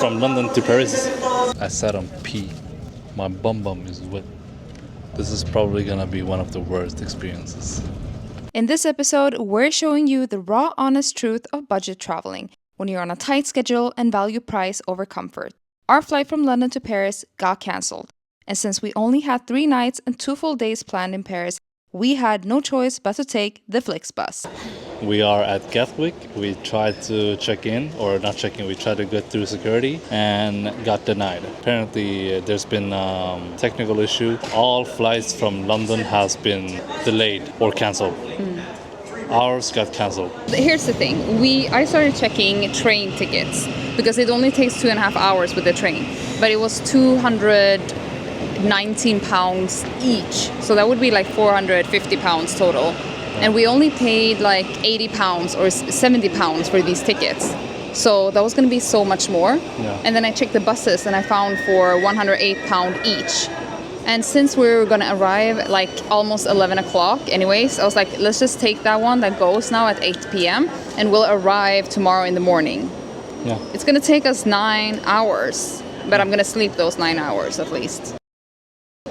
From London to Paris, I sat on pee. My bum is wet. This is probably gonna be one of the worst experiences. In this episode, we're showing you the raw, honest truth of budget traveling when you're on a tight schedule and value price over comfort. Our flight from London to Paris got cancelled, and since we only had 3 nights and 2 full days planned in Paris, we had no choice but to take the FlixBus. We are at Gatwick. We tried to check in, or not check in, we tried to get through security and got denied. Apparently there's been technical issue. All flights from London has been delayed or cancelled. Ours got cancelled. Here's the thing, I started checking train tickets because it only takes 2.5 hours with the train, but it was £219 each, so that would be like £450 total. And we only paid like £80 or £70 for these tickets. So that was going to be so much more. Yeah. And then I checked the buses and I found for £108 each. And since we were going to arrive like almost 11 o'clock anyways, I was like, let's just take that one that goes now at 8 p.m. and we'll arrive tomorrow in the morning. Yeah. It's going to take us 9 hours, but I'm going to sleep those 9 hours at least.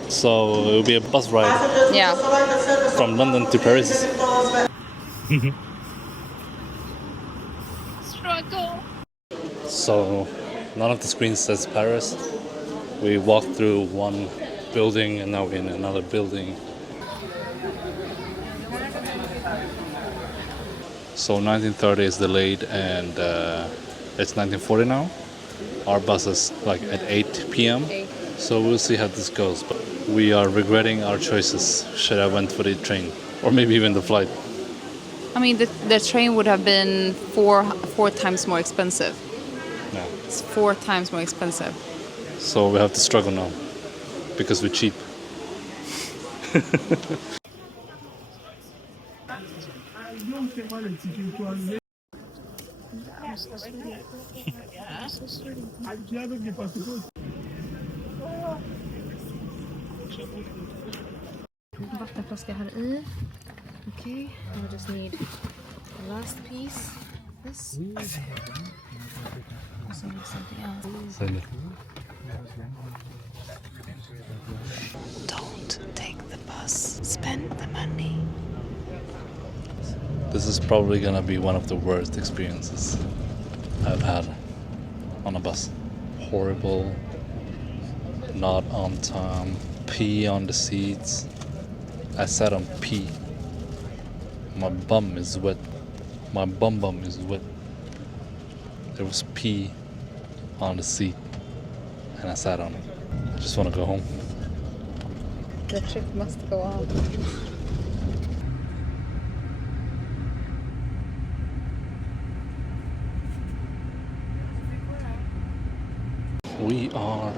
So it will be a bus ride. Yeah. From London to Paris. Struggle. So none of the screens says Paris. We walked through one building and now we're in another building. So 1930 is delayed and it's 1940 now. Our bus is like at 8 p.m. So we'll see how this goes. But we are regretting our choices. Should I went for the train or maybe even the flight? I mean, the train would have been four times more expensive. Yeah. It's 4 times more expensive. So we have to struggle now because we're cheap. Vattenflaska här i. Okay, I just need the last piece. This. Also need something else. Don't take the bus. Spend the money. This is probably gonna be one of the worst experiences I've had on a bus. Horrible, not on time, pee on the seats. I sat on pee. My bum is wet. My bum is wet. There was pee on the seat and I sat on it. I just want to go home. The trip must go on. We are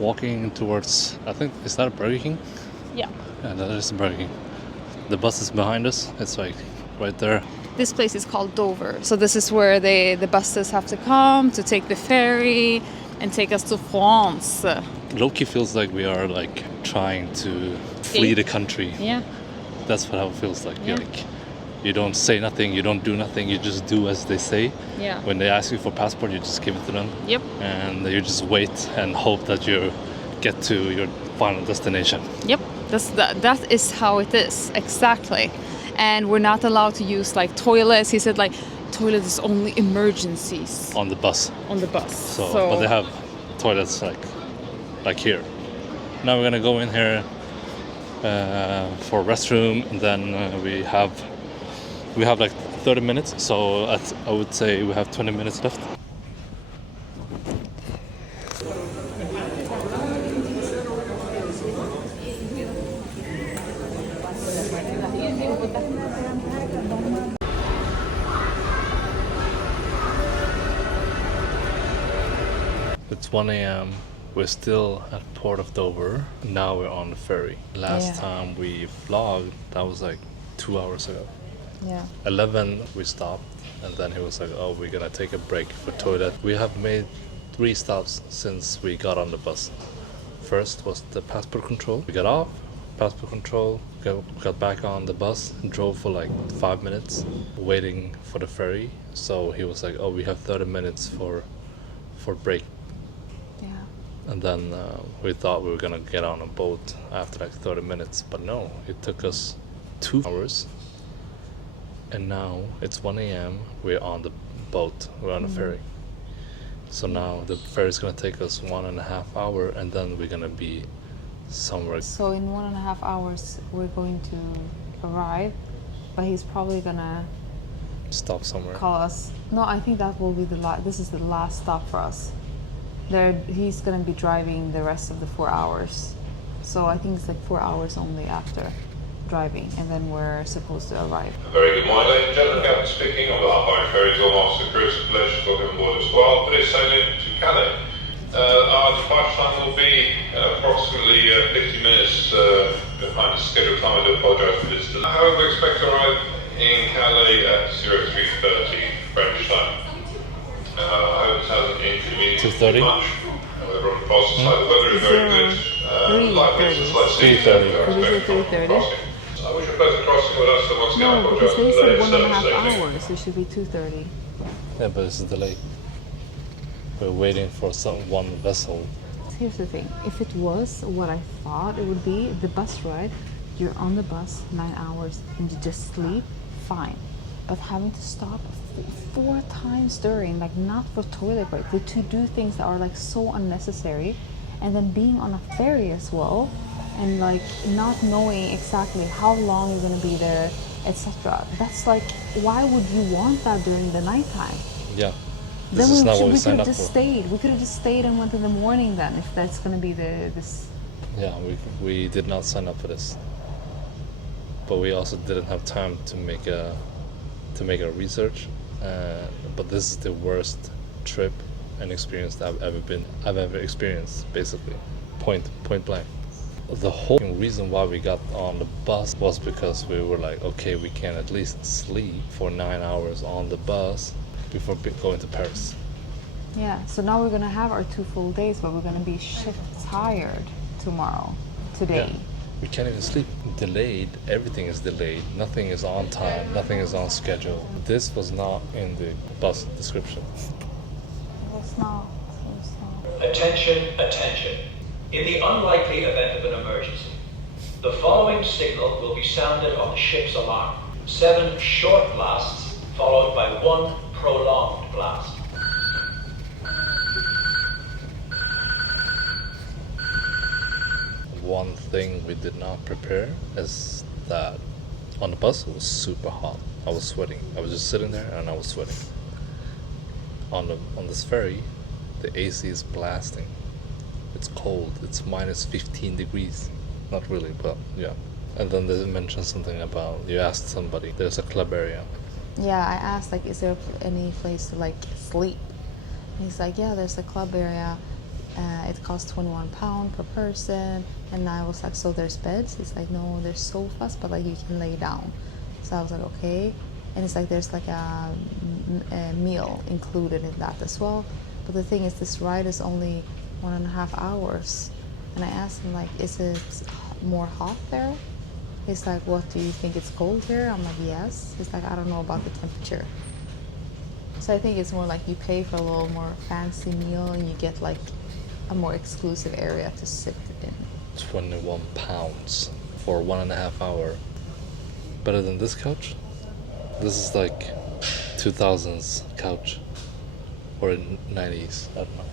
walking towards, I think, is that a Burger King? Yeah. Yeah, that is a Burger King. The bus is behind us. It's like right there. This place is called Dover. So this is where the buses have to come to take the ferry and take us to France. Low-key feels like we are like trying to flee the country. Yeah. That's how it feels like. Yeah. Like you don't say nothing, you don't do nothing, you just do as they say. Yeah. When they ask you for passport, you just give it to them. Yep. And you just wait and hope that you get to your final destination. Yep. That is how it is. Exactly. And we're not allowed to use like toilets. He said like toilet is only emergencies. On the bus. On the bus. So but they have toilets like here. Now we're gonna go in here for a restroom, and then we have like 30 minutes. So I would say we have 20 minutes left. It's 1 a.m. We're still at Port of Dover. Now we're on the ferry. Last time we vlogged, that was like 2 hours ago. Yeah. 11 we stopped, and then he was like, oh, we're gonna take a break for toilet. We have made 3 stops since we got on the bus. First was the passport control. We got off, passport control, got back on the bus, drove for like 5 minutes waiting for the ferry. So he was like, oh, we have 30 minutes for for break. Yeah. And then we thought we were gonna get on a boat after like 30 minutes, but no, it took us 2 hours. And now it's 1 a.m. We're on the boat, we're on a ferry. So now the ferry's gonna take us 1.5 hours, and then we're gonna be somewhere. So in 1.5 hours, we're going to arrive, but he's probably gonna Stop somewhere. call us. No, I think that will be this is the last stop for us. He's gonna be driving the rest of the 4 hours. So I think it's like 4 hours only after driving, and then we're supposed to arrive. A very good morning, ladies and gentlemen. Captain speaking on behalf of our ferry tour officer Chris. A pleasure to welcome aboard as well. But it's sailing to Calais. Our departure time will be approximately 50 minutes behind the scheduled time. I do apologise for this delay. However, we expect to arrive in Calais at 03:30 French time. I hope this hasn't inconvenienced 2:30? much. However, on the positive side, the weather is very good. Light winds and slight seas. 3:30. I wish you pleasant crossing with us, so once again, I No, apologise because for they the delay. said 1.5 Service evening. hours. It should be 2:30. Yeah, but it's delayed. We're waiting for one vessel. Here's the thing. If it was what I thought it would be, the bus ride, you're on the bus 9 hours and you just sleep, fine. But having to stop 4 times during, like not for toilet break, but to do things that are like so unnecessary, and then being on a ferry as well, and like not knowing exactly how long you're gonna be there, etc. That's like, why would you want that during the nighttime? Yeah. Then This is not what we could signed have up just for. stayed. We could have just stayed and went in the morning then, if that's gonna be this. Yeah, we did not sign up for this. But we also didn't have time to make a research. But this is the worst trip and experience that I've ever experienced, basically. Point blank. The whole reason why we got on the bus was because we were like, okay, we can at least sleep for 9 hours on the bus before going to Paris. Yeah. So now we're gonna have our 2 full days, but we're gonna be shit tired today. Yeah. We can't even sleep. Delayed. Everything is delayed. Nothing is on time. Nothing is on schedule. This was not in the bus description. It's not. Attention, attention. In the unlikely event of an emergency, the following signal will be sounded on the ship's alarm. 7 short blasts, followed by 1 prolonged blast. One thing we did not prepare is that on the bus it was super hot. I was sweating. I was just sitting there and I was sweating. On this ferry, the AC is blasting. It's cold. It's minus 15 degrees. Not really, but yeah. And then they mentioned something about, you asked somebody, there's a club area. Yeah, I asked like, is there any place to like sleep? And he's like, yeah, there's a club area. It costs £21 per person. And I was like, so there's beds? He's like, no, there's sofas, but like you can lay down. So I was like, okay. And it's like there's like a meal included in that as well. But the thing is, this ride is only 1.5 hours. And I asked him like, is it more hot there? He's like, what, do you think it's cold here? I'm like, yes. He's like, I don't know about the temperature. So I think it's more like you pay for a little more fancy meal and you get like a more exclusive area to sit in. £21 for 1.5 hour. Better than this couch? This is like 2000s couch. Or 90s, I don't know.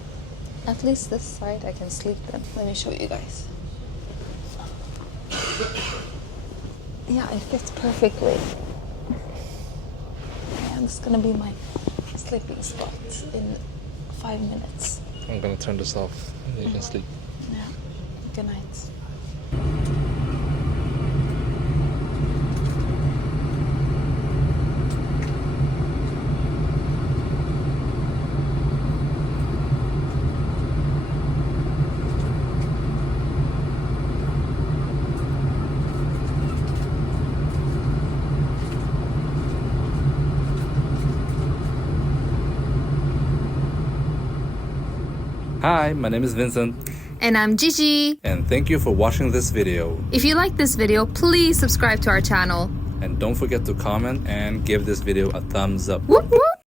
At least this side I can sleep in. Let me show you guys. Yeah, it fits perfectly. And it's gonna be my sleeping spot in 5 minutes. I'm gonna turn this off and you can sleep. Yeah. Good night. Hi, my name is Vincent, And I'm Gigi. and thank you for watching this video. If you like this video, please subscribe to our channel. And don't forget to comment and give this video a thumbs up. Whoop whoop!